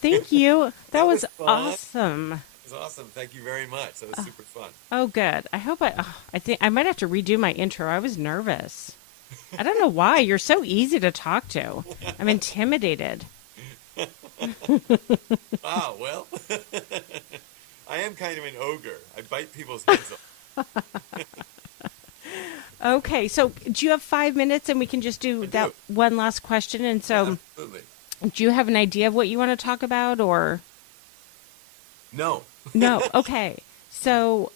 Thank you. That was fun. awesome. It was awesome. Thank you very much. That was super fun. Oh, good. I think I might have to redo my intro. I was nervous. I don't know why. You're so easy to talk to. I'm intimidated. Wow, well, I am kind of an ogre. I bite people's heads off. Okay, so do you have 5 minutes and we can just do I that do. one last question? And Yeah, so, absolutely. do you have an idea of what you want to talk about or No. no? Okay. So,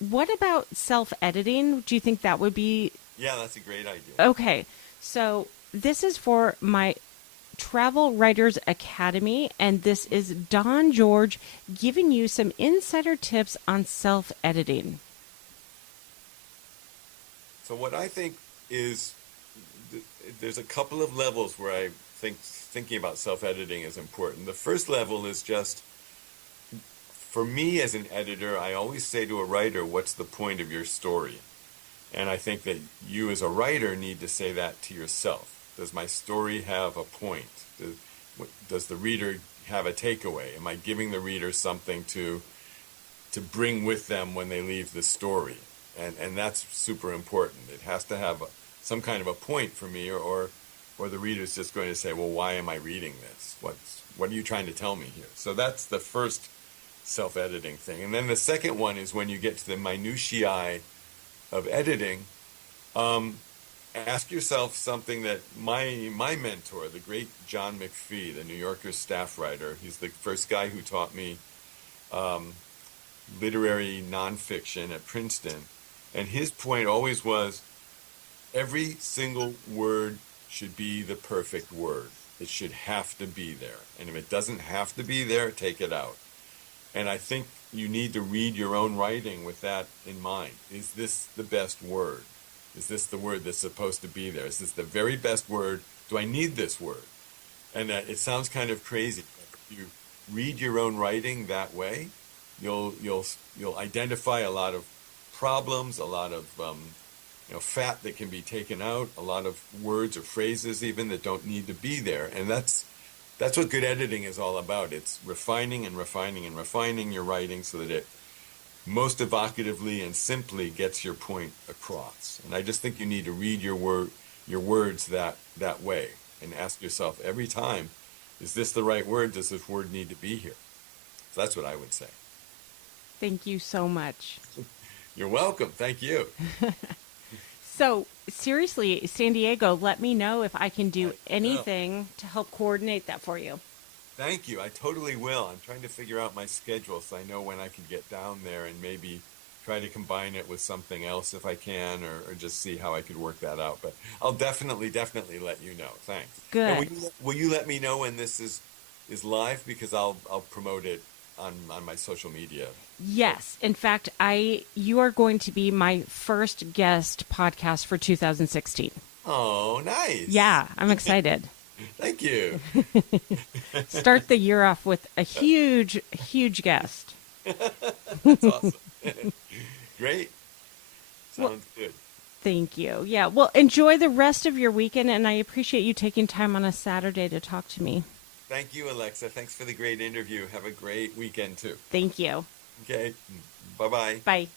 what about self-editing? Do you think that would be Yeah, that's a great idea. okay? So, this is for my Travel Writers Academy, and this is Don George giving you some insider tips on self-editing. So what I think is there's a couple of levels where I think thinking about self-editing is important. The first level is just for me as an editor, I always say to a writer, what's the point of your story? And I think that you as a writer need to say that to yourself. Does my story have a point? Does the reader have a takeaway? Am I giving the reader something to bring with them when they leave the story? And that's super important. It has to have some kind of a point for me, or the reader's just going to say, well, why am I reading this? What are you trying to tell me here? So that's the first self-editing thing. And then the second one is when you get to the minutiae of editing, um, ask yourself something that my mentor, the great John McPhee, the New Yorker staff writer, he's the first guy who taught me um, literary nonfiction at Princeton. And his point always was every single word should be the perfect word. It should have to be there. And if it doesn't have to be there, take it out. And I think you need to read your own writing with that in mind. Is this the best word? Is this the word that's supposed to be there? Is this the very best word? Do I need this word? And it sounds kind of crazy. But if you read your own writing that way, you'll identify a lot of problems, a lot of fat that can be taken out, a lot of words or phrases even that don't need to be there, and that's what good editing is all about. It's refining and refining and refining your writing so that it most evocatively and simply gets your point across. And I just think you need to read your words that way and ask yourself every time, is this the right word? Does this word need to be here? So that's what I would say. Thank you so much. You're welcome. Thank you. So, seriously, San Diego, let me know if I can do Well, anything to help coordinate that for you. thank you. I totally will. I'm trying to figure out my schedule so I know when I can get down there and maybe try to combine it with something else if I can, or just see how I could work that out. But I'll definitely let you know. Thanks. And Good. will you let me know when this is live because I'll promote it on my social media. Yes. In fact, you are going to be my first guest podcast for 2016. Oh, nice. Yeah, I'm excited. Thank you. Start the year off with a huge, huge guest. That's awesome. Great. Well, Sounds good. thank you. Yeah. Well, enjoy the rest of your weekend, and I appreciate you taking time on a Saturday to talk to me. Thank you, Alexa. Thanks for the great interview. Have a great weekend too. Thank you. Okay. Bye bye. Bye.